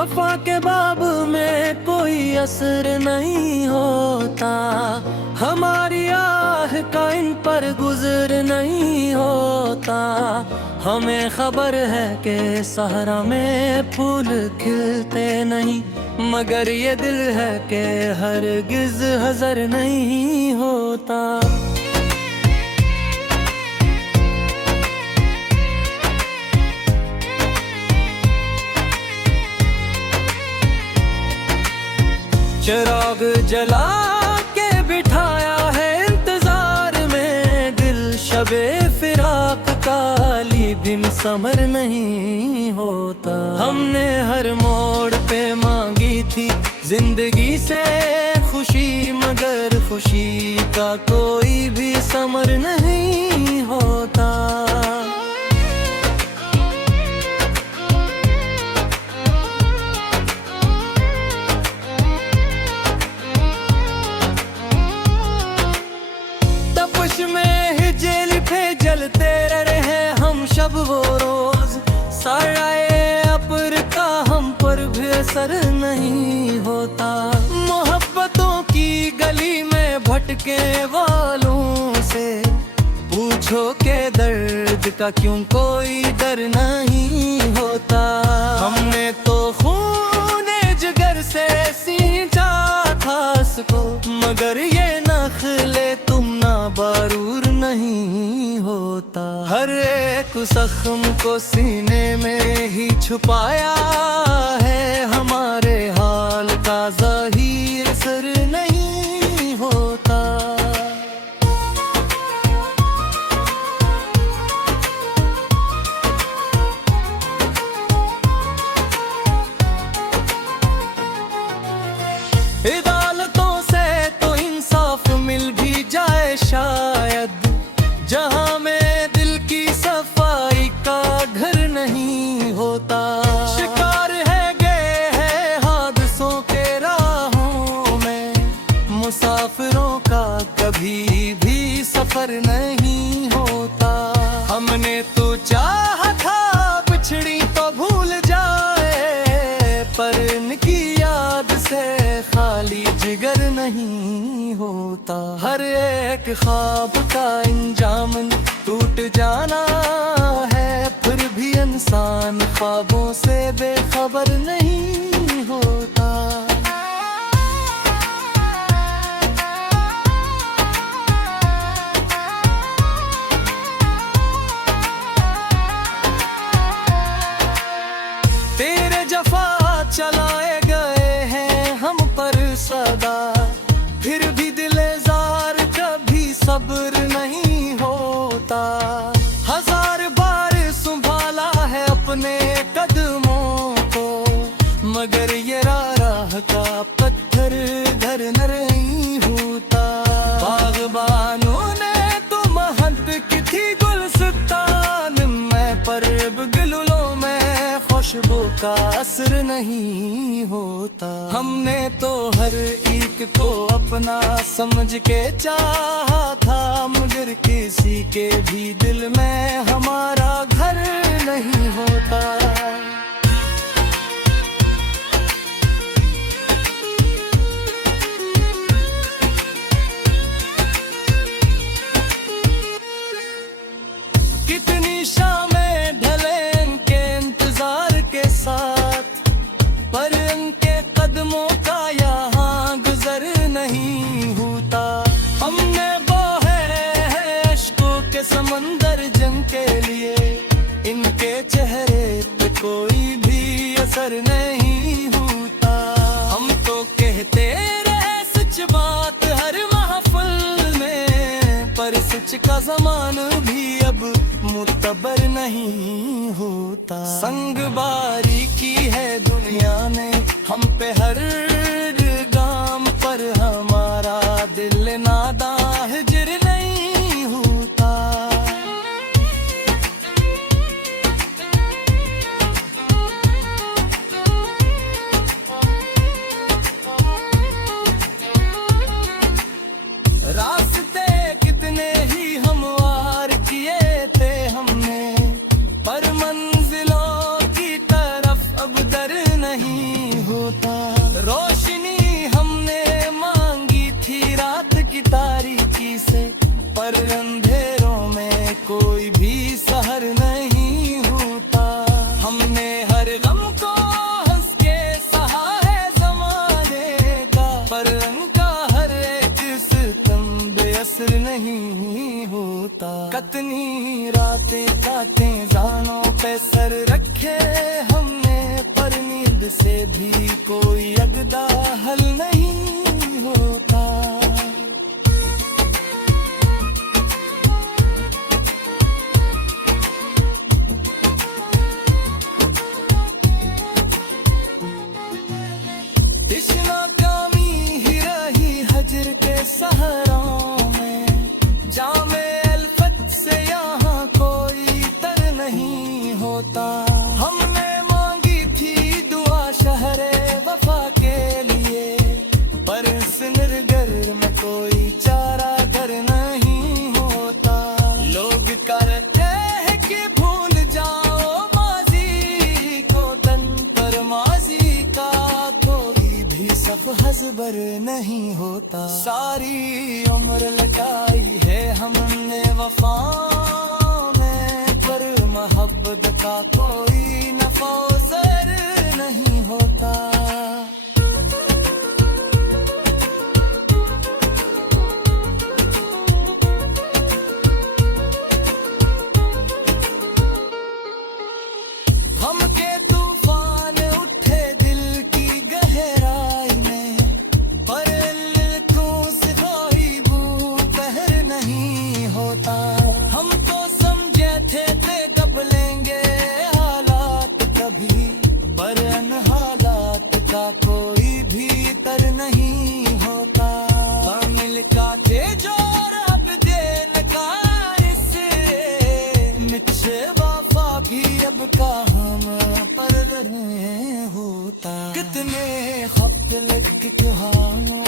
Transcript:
वफा के बाब में कोई असर नहीं होता, हमारी आह का इन पर गुजर नहीं होता। हमें खबर है कि सहरा में फूल खिलते नहीं, मगर ये दिल है कि हरगिज हज़र नहीं होता। चिराग जला के बिठाया है इंतजार में दिल, शबे फिराक का लीबिन समर नहीं होता। हमने हर मोड़ पे मांगी थी जिंदगी से खुशी, मगर खुशी का कोई भी समर नहीं होता। में ही जेल पे जलते रहे हैं हम शब वो रोज, साये अपर का हम पर भी असर नहीं होता। मोहब्बतों की गली में भटके वालों से पूछो के दर्द का क्यों कोई डर नहीं होता। हमने तो खूने जिगर से सींचा था इसको, मगर ये नखले तुम ना बारूर नहीं होता। हर एक जख्म को सीने में ही छुपाया है, हमारे हाल का ज़ाहिर असर नहीं होता। अदालतों से तो इंसाफ मिल भी जाए शायद, जहां में दिल की सफाई का घर नहीं होता। शिकार है गए हैं हादसों के राहों में, मुसाफिरों का कभी भी सफर नहीं होता। हमने तो चाहा था पिछड़ी तो भूल जाए, पर इनकी याद से खाली जिगर नहीं होता। हर एक ख्वाब का अंजाम टूट जाना है, फिर भी इंसान ख्वाबों से बेखबर नहीं होता। तेरे जफा चलाए गए हैं हम पर सदा, फिर भी दिलेजार कभी सब्र नहीं होता। हजार बार संभाला है अपने कदमों को, मगर ये राह का पत्थर घर नहीं होता। बागबानों ने तो महंत की थी गुलस्तान में, पर गुलों में खुशबू का असर नहीं होता। हमने तो हर एक को अपना समझ के चाहा था, मगर किसी के भी दिल में हमारा घर नहीं होता। कितनी शामें ढले इनके इंतजार के साथ, पर इनके कदमों का यहाँ गुजर नहीं होता। हमने बहे हैं अश्कों के समंदर जंग के लिए, इनके चेहरे पे कोई भी असर नहीं होता। हम तो कहते रहे सच बात हर महफिल में, पर सच का ज़मान भी अब मुतबर नहीं होता। संगबारी की है दुनिया ने हम पे हर गाम पर, हमारा दिल नादा हिजर नहीं होता। रास्ते कितने ही हमवार किए थे हमने, पर मंजिलों की तरफ अब दर नहीं पर अंधेरों में कोई भी सहर नहीं होता। हमने हर गम को हंस के सहा है ज़माने का, पर उनका हर एक सितम बेअसर नहीं होता। कितनी रातें काटें जानों पे सर रखे हमने, पर नींद से भी कोई अगदा हल नहीं होता। तृष्णा कामी ही रही हजर के सहारों में, जामे अल्फत से यहाँ कोई तर नहीं होता। हमने मांगी थी दुआ शहरे वफा के लिए, पर इस निर्गर में कोई चारा घर नहीं होता। लोग करते हैं कि भूल जाओ माजी को तन, पर माजी का कोई भी सब हज़बर नहीं होता। सारी उम्र लटाई है हमने वफा में, पर मोहब्बत का कोई नफा ज़र नहीं होता। हम के तूफान उठे दिल की गहराई में, पर क्यों सिखाई बू पहर नहीं होता। हम तो समझे थे कब लेंगे हालात कभी, पर अन हालात का कोई भी तर नहीं होता। कामिल का जोर अब देन का इससे मिठे वफा भी अब का हम पर होता। कितने खत लिख के हम